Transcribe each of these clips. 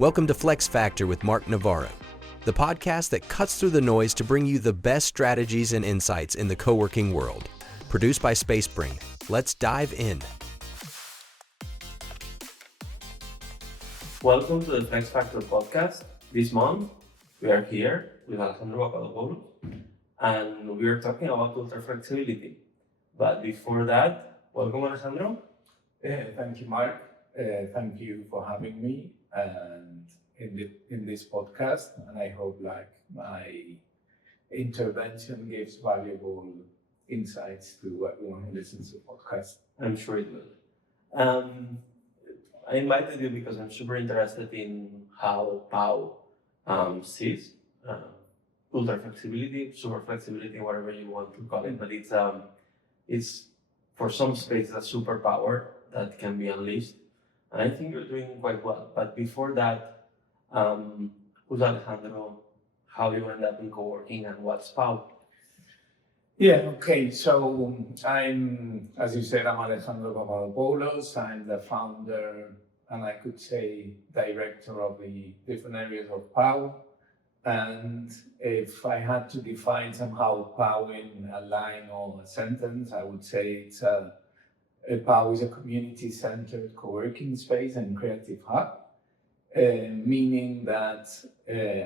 Welcome to Flex Factor with Marc Navarro, the podcast that cuts through the noise to bring you the best strategies and insights in the co-working world. Produced by SpaceBring. Let's dive in. Welcome to the Flex Factor podcast. This month, we are here with Alejandro Papadopoulos, and we are talking about ultra flexibility. But before that, welcome Alejandro. Thank you, Mark. Thank you for having me and in this podcast. And I hope my intervention gives valuable insights to everyone who listens to the podcast. I'm sure it will. I invited you because I'm super interested in how PAU sees ultra flexibility, super flexibility, whatever you want to call it. But it's for some spaces a superpower that can be unleashed. And I think you're doing quite well. But before that, who's Alejandro? How you end up in co-working and what's PAU? Yeah, okay. So as you said, I'm Alejandro Papadopoulos. I'm the founder and I could say director of the different areas of PAU. And if I had to define somehow PAU in a line or a sentence, I would say PAU is a community-centered co-working space and creative hub, meaning that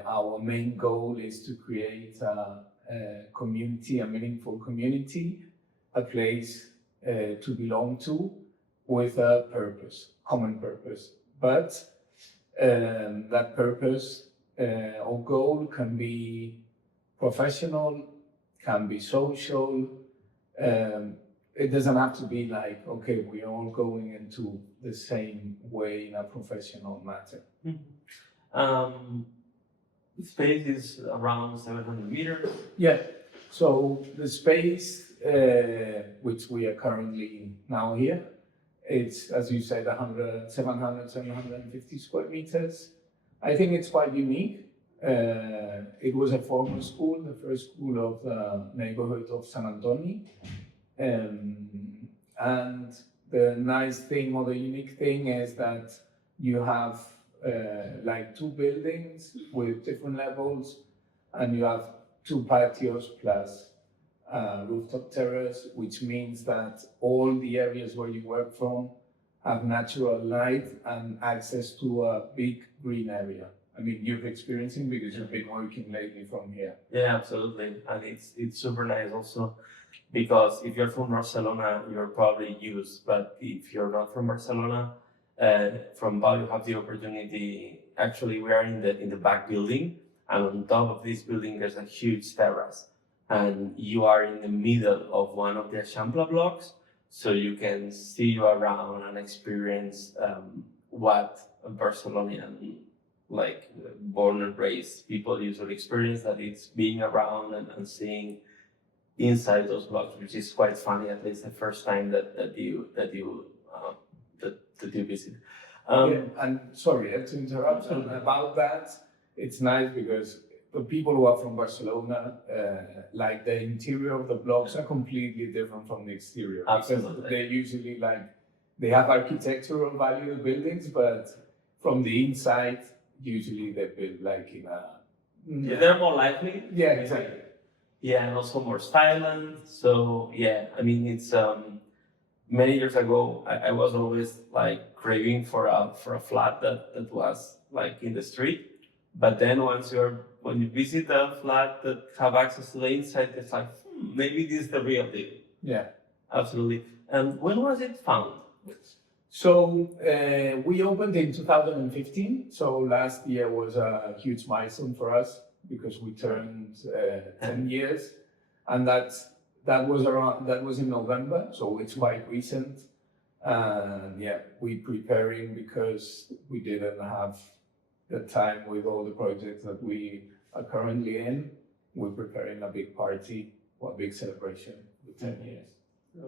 our main goal is to create a community, a meaningful community, a place to belong to with a purpose, common purpose. But that purpose or goal can be professional, can be social. It doesn't have to be like, okay, we're all going into the same way in a professional matter. Mm-hmm. The space is around 700 meters. Yeah, so the space, which we are currently now here, it's, as you said, 750 square meters. I think it's quite unique. It was a former school, the first school of the neighborhood of Sant Antoni. And the nice thing or the unique thing is that you have like two buildings with different levels, and you have two patios plus rooftop terrace, which means that all the areas where you work from have natural light and access to a big green area. I mean, you've experienced it because you've been working lately from here. Yeah, absolutely. And it's super nice also because if you're from Barcelona, you're probably used. But if you're not from Barcelona, from PAU you have the opportunity. Actually, we are in the back building, and on top of this building, there's a huge terrace. And you are in the middle of one of the Eixample blocks, so you can see you around and experience what a Barcelonian, like born and raised people usually experience, that it's being around and seeing inside those blocks, which is quite funny, at least the first time that you visit. Yeah, and sorry to interrupt. And about that, it's nice because the people who are from Barcelona, like the interior of the blocks are completely different from the exterior. Absolutely. Because they usually they have architectural value buildings, but from the inside, usually they're built like in a... Yeah, they're more lively. Yeah, exactly. Yeah, and also more silent. So yeah, I mean, it's many years ago, I was always like craving for a flat that was like in the street. But then when you visit a flat that have access to the inside, it's like, maybe this is the real deal. Yeah, absolutely. And when was it found? So we opened in 2015. So last year was a huge milestone for us because we turned 10 years, and that was in November. So it's quite recent. And yeah, we're preparing because we didn't have the time with all the projects that we are currently in. We're preparing a big party or a big celebration with 10 years.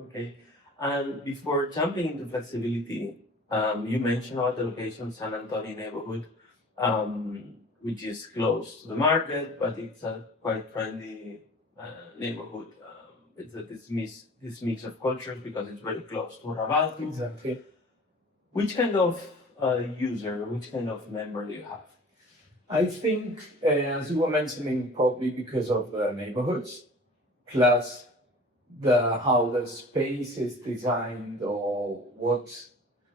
Okay. And before jumping into flexibility, you mentioned about the location, Sant Antoni neighborhood, which is close to the market, but it's a quite trendy neighborhood. It's this mix of cultures because it's very close to Rabat. Exactly. Which kind of user, which kind of member do you have? I think, as you were mentioning, probably because of the neighborhoods, plus how the space is designed or what.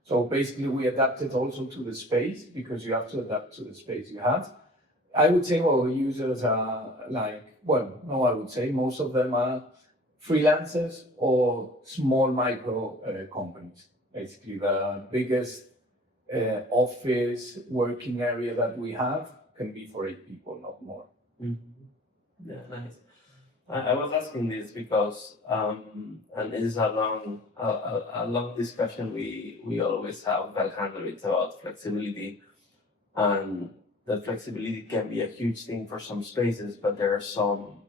So basically, we adapted also to the space because you have to adapt to the space you have. I would say, well, users are I would say most of them are freelancers or small micro companies. Basically, the biggest office working area that we have can be for 8 people, not more. Mm-hmm. Yeah, nice. I was asking this because, and it is a long discussion we always have with Alejandro. It's about flexibility, and that flexibility can be a huge thing for some spaces, but there are some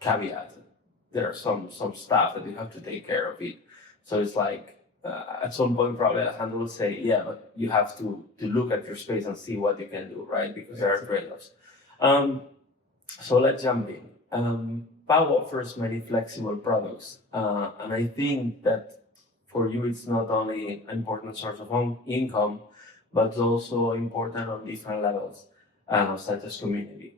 caveats. There are some stuff that you have to take care of it. So it's like at some point probably Alejandro will say, yeah, but you have to look at your space and see what you can do, right? Because there are trade-offs. So let's jump in. PAU offers many flexible products, and I think that for you it's not only an important source of income, but also important on different levels, such as community.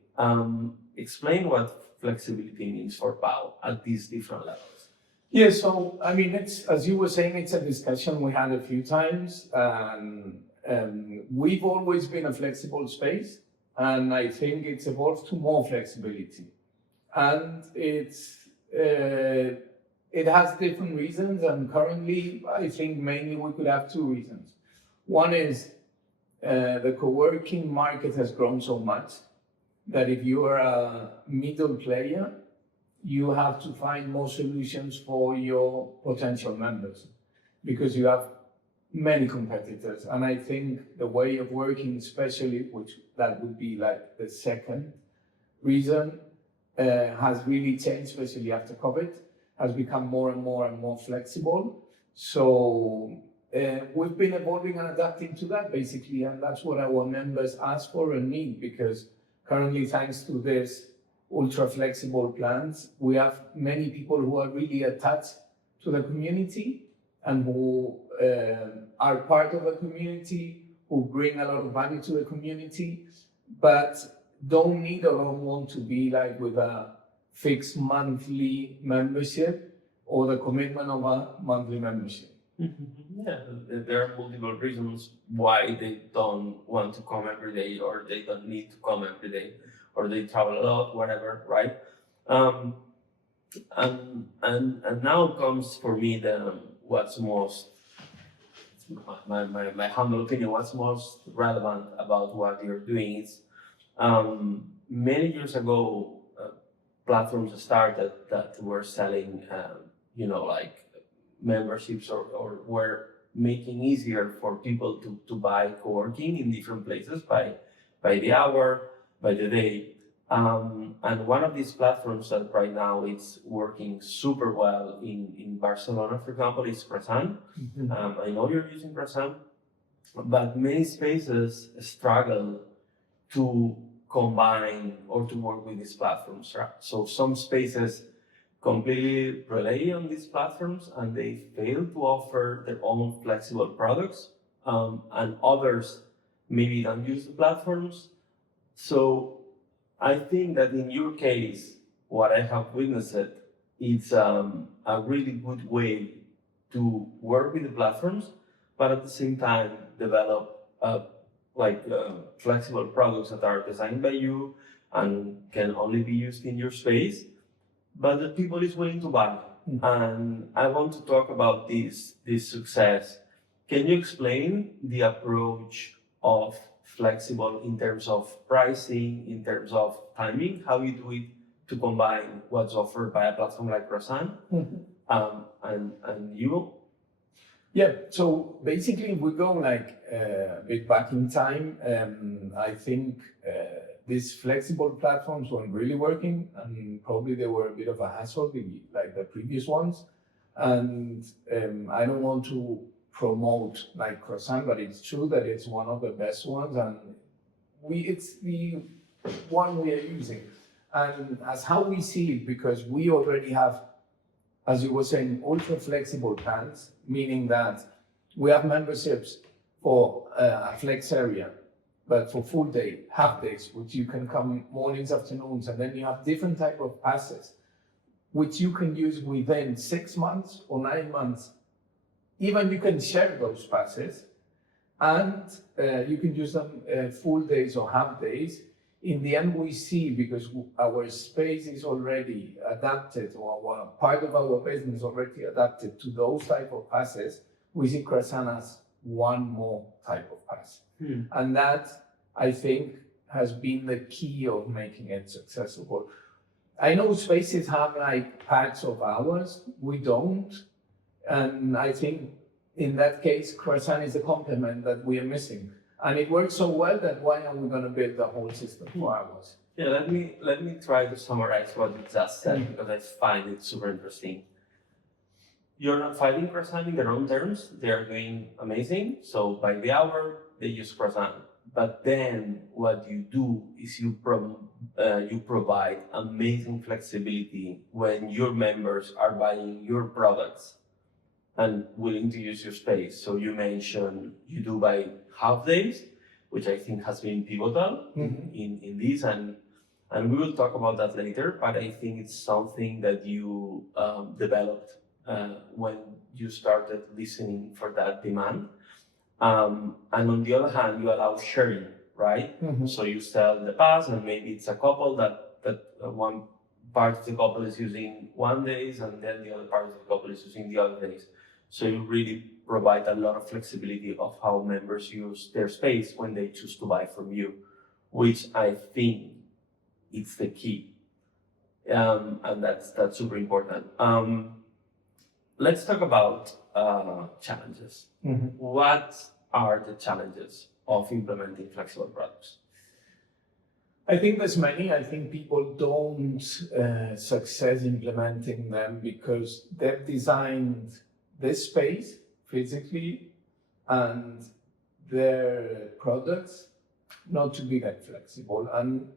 Explain what flexibility means for PAU at these different levels. Yeah, so I mean, it's, as you were saying, it's a discussion we had a few times. We've always been a flexible space, and I think it's evolved to more flexibility. And it has different reasons, and currently I think mainly we could have 2 reasons. One is the co-working market has grown so much that if you are a middle player, you have to find more solutions for your potential members because you have many competitors. And I think the way of working, especially, which that would be like the second reason, has really changed, especially after COVID, has become more and more flexible. So we've been evolving and adapting to that basically, and that's what our members ask for and need, because currently, thanks to this ultra flexible plans, we have many people who are really attached to the community and who are part of the community, who bring a lot of value to the community, but don't need or don't want to be like with a fixed monthly membership or the commitment of a monthly membership. Mm-hmm. Yeah, there are multiple reasons why they don't want to come every day, or they don't need to come every day, or they travel a lot, whatever, right? And now comes for me what's most, my humble opinion, what's most relevant about what you're doing is, many years ago, platforms started that were selling, like memberships or were making easier for people to buy co-working in different places by the hour, by the day. And one of these platforms that right now is working super well in Barcelona, for example, is Croissant. Mm-hmm. I know you're using Croissant, but many spaces struggle to combine or to work with these platforms, right? So some spaces completely rely on these platforms and they fail to offer their own flexible products, and others maybe don't use the platforms. So I think that in your case, what I have witnessed, it's a really good way to work with the platforms, but at the same time develop flexible products that are designed by you and can only be used in your space, but that people is willing to buy. Mm-hmm. And I want to talk about this success. Can you explain the approach of flexible in terms of pricing, in terms of timing, how you do it to combine what's offered by a platform like Croissant? Mm-hmm. And you? Yeah, so basically if we go a bit back in time, I think these flexible platforms weren't really working, and probably they were a bit of a hassle, like the previous ones. And I don't want to promote like Croissant, but it's true that it's one of the best ones, and it's the one we are using. And as how we see it, because we already have, as you were saying, ultra flexible plans, meaning that we have memberships for a flex area, but for full day, half days, which you can come mornings, afternoons, and then you have different type of passes, which you can use within 6 months or 9 months. Even you can share those passes, and you can use them full days or half days. In the end, we see, because our space is already adapted, or part of our business already adapted to those type of passes, we see Croissant as one more type of pass. And that, I think, has been the key of making it successful. I know spaces have like packs of hours, we don't. And I think in that case, Croissant is a complement that we are missing. And it works so well that why are we going to build the whole system for hours? Yeah, let me try to summarize what you just said, because I find it super interesting. You're not fighting Croissant in their own terms. They are doing amazing. So by the hour, they use Croissant. But then what you do is you provide amazing flexibility when your members are buying your products and willing to use your space. So you mentioned you do by half days, which I think has been pivotal in this, and we will talk about that later, but I think it's something that you developed when you started listening for that demand. And on the other hand, you allow sharing, right? So you sell the pass, and maybe it's a couple that one part of the couple is using one days, and then the other part of the couple is using the other days. So you really provide a lot of flexibility of how members use their space when they choose to buy from you, which I think it's the key. And that's super important. Let's talk about challenges. What are the challenges of implementing flexible products? I think there's many. I think people don't success implementing them because they've designed this space physically and their products not to be that flexible. And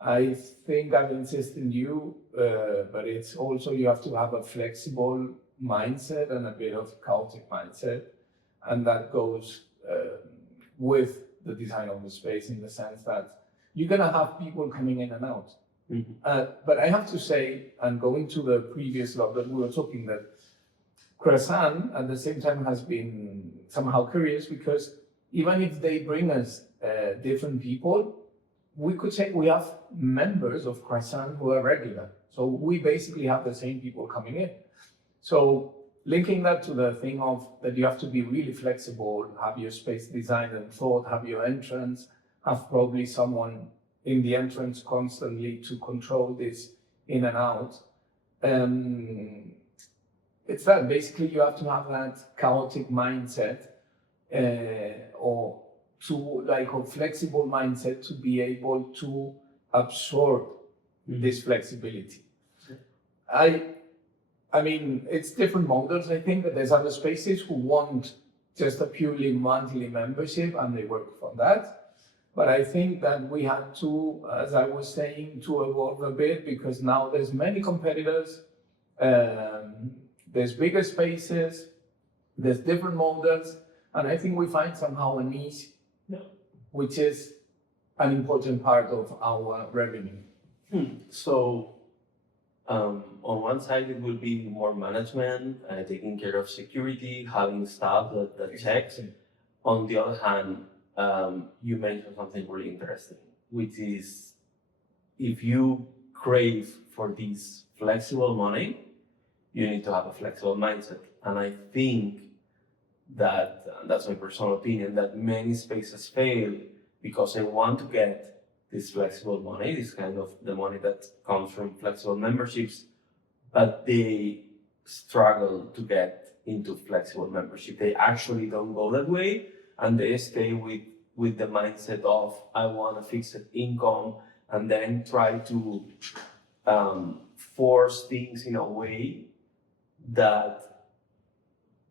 I think I've insisted on you, but it's also you have to have a flexible mindset and a bit of chaotic mindset. And that goes with the design of the space in the sense that you're going to have people coming in and out. But I have to say, and going to the previous log that we were talking, that Croissant at the same time has been somehow curious, because even if they bring us different people, we could say we have members of Croissant who are regular. So we basically have the same people coming in. So linking that to the thing of that you have to be really flexible, have your space designed and thought, have your entrance, have probably someone in the entrance constantly to control this in and out. It's that basically you have to have that chaotic mindset or to like a flexible mindset to be able to absorb this flexibility. I mean, it's different models. I think that there's other spaces who want just a purely monthly membership and they work for that. But I think that we had to, as I was saying, to evolve a bit, because now there's many competitors, there's bigger spaces, there's different models, and I think we find somehow a niche, which is an important part of our revenue. So on one side, it will be more management, taking care of security, having staff that checks. On the other hand, you mentioned something really interesting, which is if you crave for this flexible money, you need to have a flexible mindset. And I think that, that's my personal opinion, that many spaces fail because they want to get this flexible money, this kind of the money that comes from flexible memberships, but they struggle to get into flexible membership. They actually don't go that way, and they stay with the mindset of, I want a fixed income, and then try to force things in a way that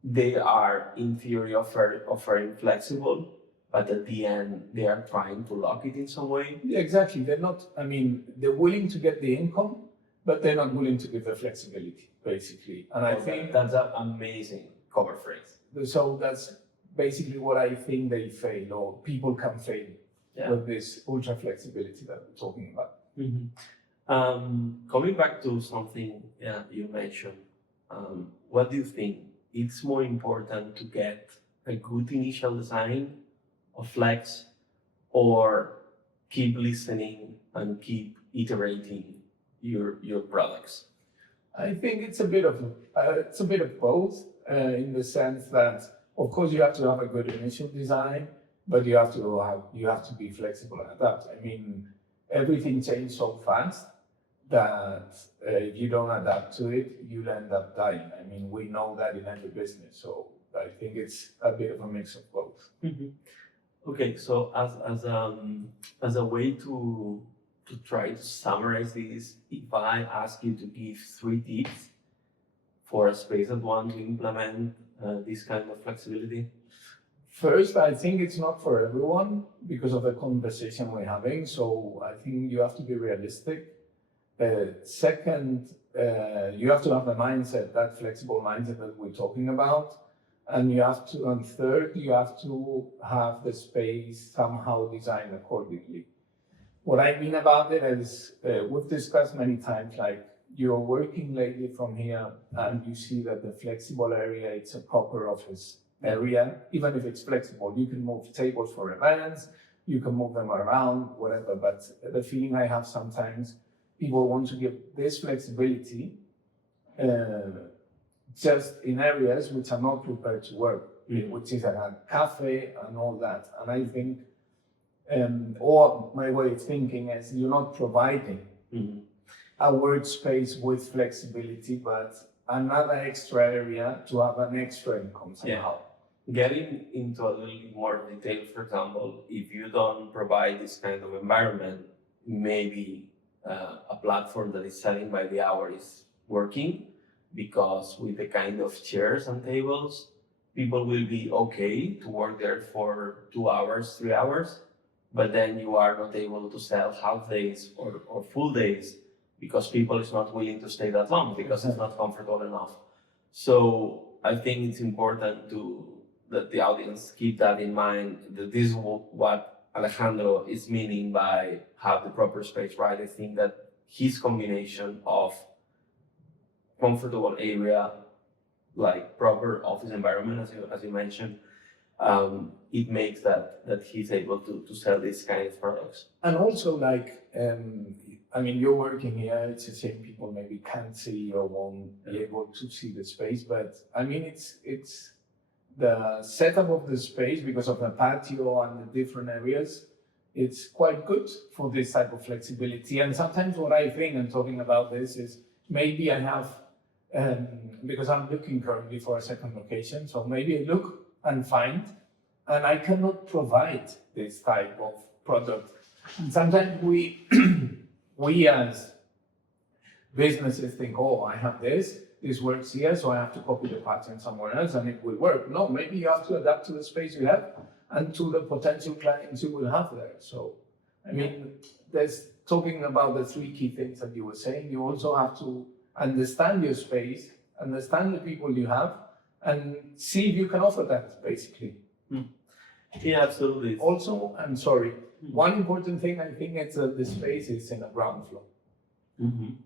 they are in theory offering flexible, but at the end they are trying to lock it in some way. Yeah, exactly. They're not, I mean, they're willing to get the income, but they're not willing to give the flexibility, basically. And I think that's an amazing cover phrase. So that's basically what I think they fail or people can fail with this ultra flexibility that we're talking about. Coming back to something you mentioned, what do you think? It's more important to get a good initial design of Flex, or keep listening and keep iterating your products? I think it's a bit of both, in the sense that, of course, you have to have a good initial design, but you have to be flexible and adapt. I mean, everything changes so fast that if you don't adapt to it, you'll end up dying. I mean, we know that in every business, so I think it's a bit of a mix of both. Okay, so as a way to try to summarize this, if I ask you to give 3 tips for a space that wants to implement this kind of flexibility? First, I think it's not for everyone because of the conversation we're having. So I think you have to be realistic. Second, you have to have the mindset, that flexible mindset that we're talking about. And third, you have to have the space somehow designed accordingly. What I mean about it is, we've discussed many times, like, you're working lately from here and you see that the flexible area, it's a proper office area. Even if it's flexible, you can move tables for events, you can move them around, whatever. But the feeling I have sometimes, people want to give this flexibility just in areas which are not prepared to work, which is a cafe and all that. And I think, or my way of thinking is, you're not providing a workspace with flexibility, but another extra area to have an extra income somehow. Getting into a little bit more detail, for example, if you don't provide this kind of environment, maybe a platform that is selling by the hour is working, because with the kind of chairs and tables, people will be okay to work there for 2 hours, 3 hours, but then you are not able to sell half days or full days because people is not willing to stay that long because it's not comfortable enough. So I think it's important that the audience keep that in mind, that this is what Alejandro is meaning by have the proper space, right? I think that his combination of comfortable area, like proper office environment, as you mentioned, it makes that he's able to sell these kind of products. And also, like, I mean, you're working here, it's the same, people maybe can't see or won't be able to see the space, but I mean, it's the setup of the space, because of the patio and the different areas, it's quite good for this type of flexibility. And sometimes what I think, and talking about this, is maybe I have, because I'm looking currently for a second location, so maybe I look and find, and I cannot provide this type of product. And sometimes we as businesses think, oh, I have this works here, so I have to copy the pattern somewhere else and it will work. No, maybe you have to adapt to the space you have and to the potential clients you will have there. So, I mean, there's talking about the 3 key things that you were saying. You also have to understand your space, understand the people you have, and see if you can offer that, basically. Yeah, absolutely. Also, I'm sorry, one important thing, I think, it's that the space is in a ground floor.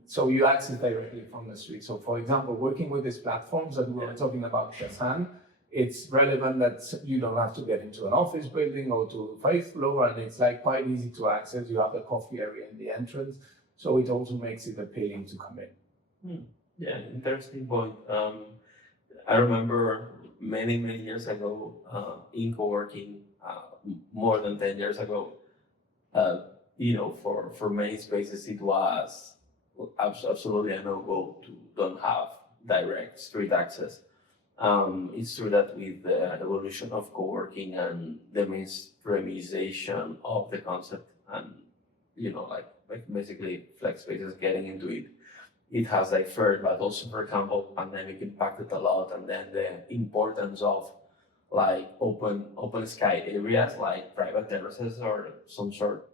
So you access directly from the street. So, for example, working with these platforms that we were talking about, Croissant, it's relevant that you don't have to get into an office building or to the 5th floor, and it's like quite easy to access. You have the coffee area in the entrance, so it also makes it appealing to come in. Yeah, interesting point. I remember many years ago in coworking, more than 10 years ago, for many spaces it was absolutely a no-go to don't have direct street access. It's true that with the evolution of coworking and the mainstreamization of the concept, and like basically flex spaces getting into it, it has differed. But also, for example, pandemic impacted a lot, and then the importance of like open sky areas like private terraces or some sort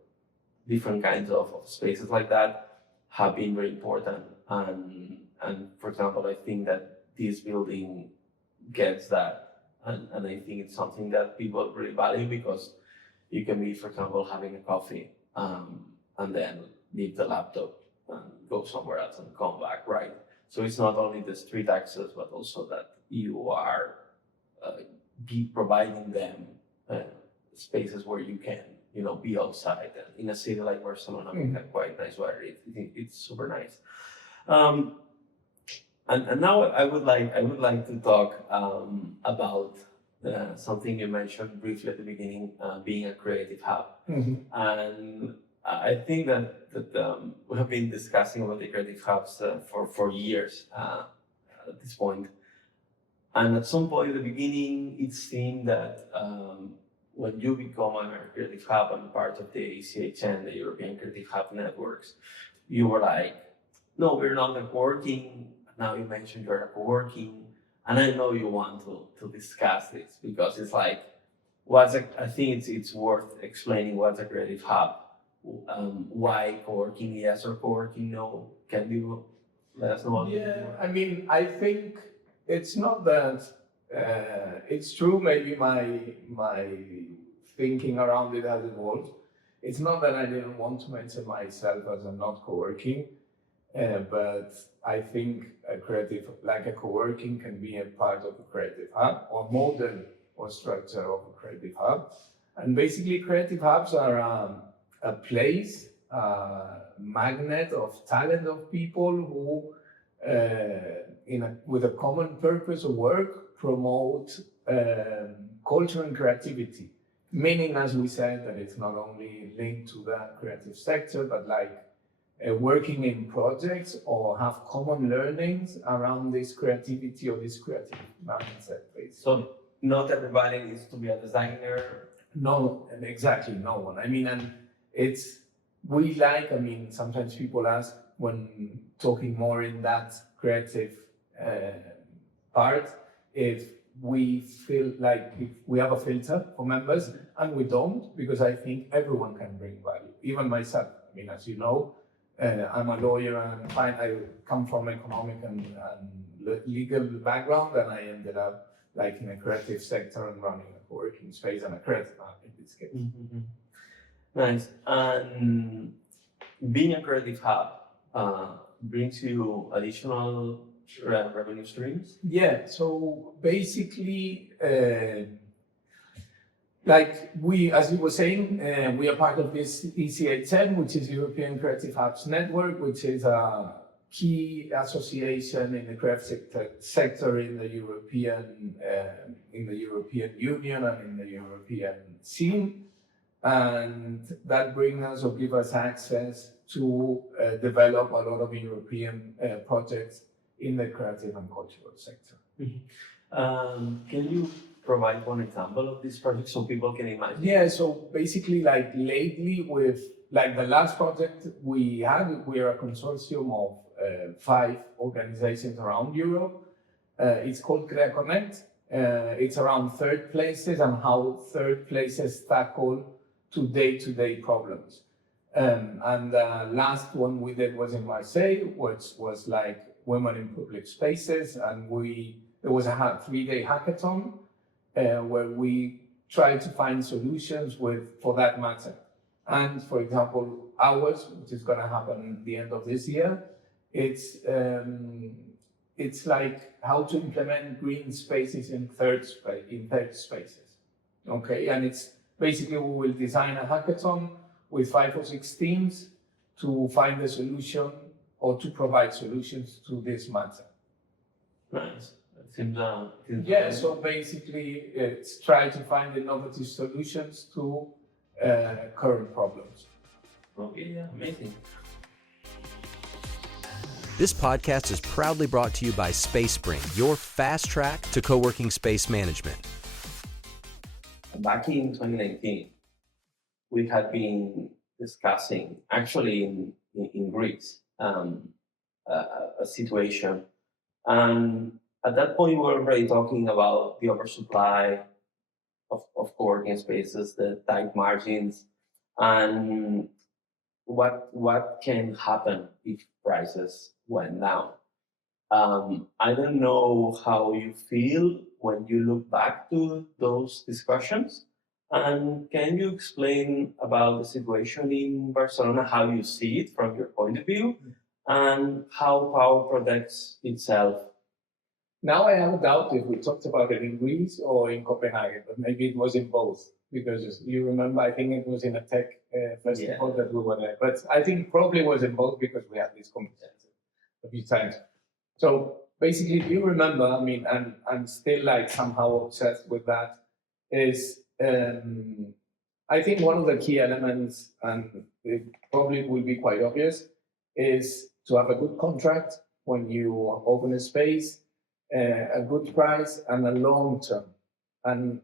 different kinds of spaces like that have been very important. And for example, I think that this building gets that and I think it's something that people really value because you can be, for example, having a coffee and then leave the laptop and go somewhere else and come back, right? So it's not only the street access, but also that you are providing them spaces where you can, be outside. And in a city like Barcelona, we have quite nice weather. It's super nice. And now I would like to talk about something you mentioned briefly at the beginning, being a creative hub. And I think that we have been discussing about the creative hubs for years at this point. And at some point at the beginning, it seemed that when you become a creative hub and part of the ECHN, the European Creative Hub Networks, you were like, no, we're not a coworking. Now you mentioned you're a coworking. And I know you want to discuss this because it's like, I think it's worth explaining what's a creative hub, why coworking yes or coworking no. Can you let us know? Yeah, I mean, I think it's not that it's true. Maybe my thinking around it has evolved. It's not that I didn't want to mention myself as a not coworking, but I think a coworking can be a part of a creative hub or model or structure of a creative hub. And basically, creative hubs are a place, magnet of talent of people who, with a common purpose of work, promote culture and creativity. Meaning, as we said, that it's not only linked to the creative sector, but working in projects or have common learnings around this creativity or this creative mindset. Basically. So not everybody needs to be a designer. No, exactly, no one. I mean, and sometimes people ask when talking more in that creative part, if we feel like if we have a filter for members, and we don't, because I think everyone can bring value, even myself. I mean, as you know, I'm a lawyer and I come from economic and legal background, and I ended up in a creative sector and running a co-working space and a creative hub in this case. Mm-hmm. Nice. And being a creative hub brings you additional revenue streams? Yeah, so basically, as you were saying, we are part of this ECHN, which is European Creative Hubs Network, which is a key association in the creative sector in the European Union and in the European scene, and that brings us or gives us access to develop a lot of European projects in the creative and cultural sector. Mm-hmm. Can you provide one example of this project so people can imagine? Yeah, so basically lately with the last project we had, we are a consortium of 5 organizations around Europe. It's called Crea Connect. It's around third places and how third places tackle day-to-day problems. And the last one we did was in Marseille, which was women in public spaces, and there was a 3-day hackathon where we tried to find solutions for that matter. And for example, ours, which is going to happen at the end of this year, it's how to implement green spaces in third spaces. Okay, and it's basically we will design a hackathon with 5 or 6 teams to find a solution or to provide solutions to this matter. Nice. It seems yeah, so basically it's try to find innovative solutions to current problems. Okay, yeah, amazing. This podcast is proudly brought to you by SpaceSpring, your fast track to co-working space management. Back in 2019, we had been discussing, actually in Greece, a situation. And at that point, we were already talking about the oversupply of co-working spaces, the tight margins, and what can happen if prices went down. I don't know how you feel when you look back to those discussions? And can you explain about the situation in Barcelona, how you see it from your point of view, and how PAU protects itself? Now I have a doubt if we talked about it in Greece or in Copenhagen, but maybe it was in both, because you remember, I think it was in a tech festival that we were there. But I think probably it was in both because we had these conversations a few times. So basically, if you remember, I mean, I'm still like somehow obsessed with that, is I think one of the key elements, and it probably will be quite obvious, is to have a good contract when you open a space, a good price, and a long term. And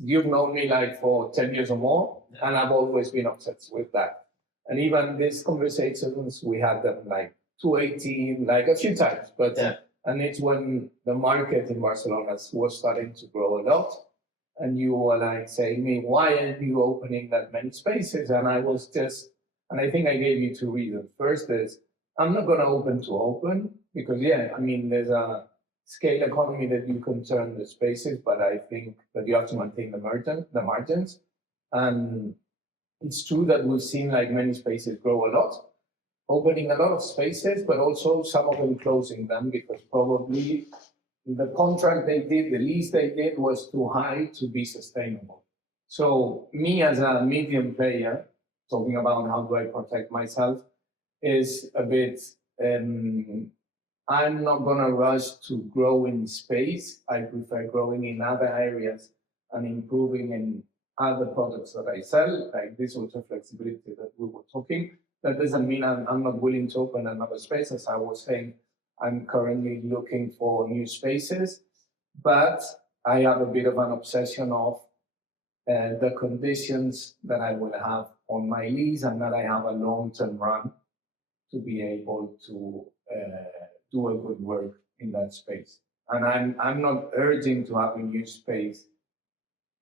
you've known me like for 10 years or more, and I've always been obsessed with that. And even these conversations, we had them like 2018, like a few times, but and it's when the market in Barcelona was starting to grow a lot. And you were like saying me, why aren't you opening that many spaces? And I was just, and I think I gave you two reasons. First is, I'm not going to open because, I mean, there's a scale economy that you can turn the spaces, but I think that you have to maintain the margins. And it's true that we've seen like many spaces grow a lot, opening a lot of spaces, but also some of them closing them because probably the contract they did, the lease they did was too high to be sustainable. So me as a medium player, talking about how do I protect myself, is a bit, I'm not gonna rush to grow in space. I prefer growing in other areas and improving in other products that I sell, like this sort of flexibility that we were talking. That doesn't mean I'm not willing to open another space, as I was saying. I'm currently looking for new spaces, but I have a bit of an obsession of the conditions that I will have on my lease and that I have a long-term run to be able to do a good work in that space. And I'm not urging to have a new space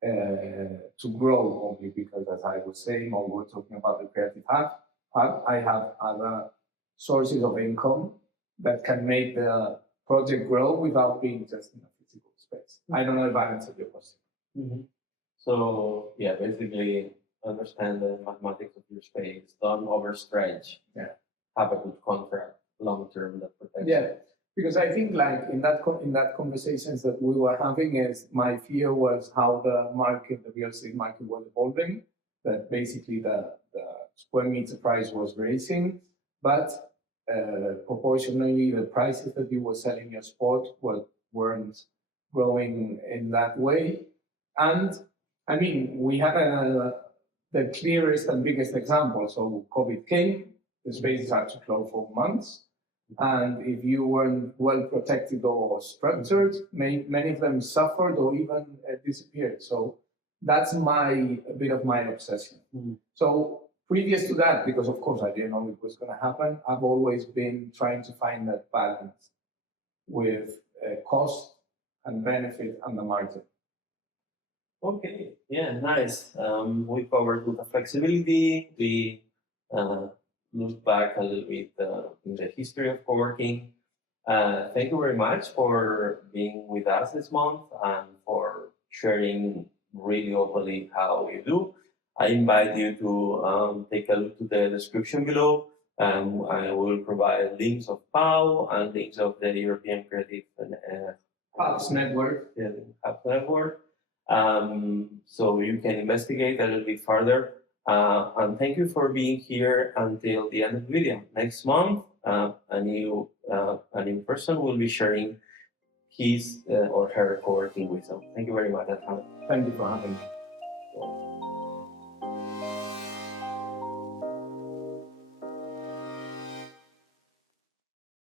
to grow only because, as I was saying, or we're talking about the creative hub, I have other sources of income that can make the project grow without being just in a physical space. I don't know if I answered your question. Mm-hmm. So basically understand the mathematics of your space, don't overstretch, have a good contract long term that protects you. Because I think like in that conversations that we were having, is my fear was how the real estate market was evolving, that basically the square meter price was raising, but proportionally the prices that you were selling your spot weren't growing in that way. And I mean, we had the clearest and biggest example. So COVID came, the spaces had to close for months. And if you weren't well protected or structured, many of them suffered or even disappeared. So that's a bit of my obsession. Mm-hmm. So previous to that, because of course I didn't know it was going to happen, I've always been trying to find that balance with cost and benefit and the margin. Okay, nice. We covered with the flexibility. We look back a little bit in the history of coworking. Thank you very much for being with us this month and for sharing really openly how you do. I invite you to take a look to the description below. I will provide links of PAU and links of the European Creative Hubs Network. Hubs Network. So you can investigate a little bit further. And thank you for being here until the end of the video. Next month, a new person will be sharing his or her coworking wisdom. Thank you very much, Alejandro. Thank you for having me.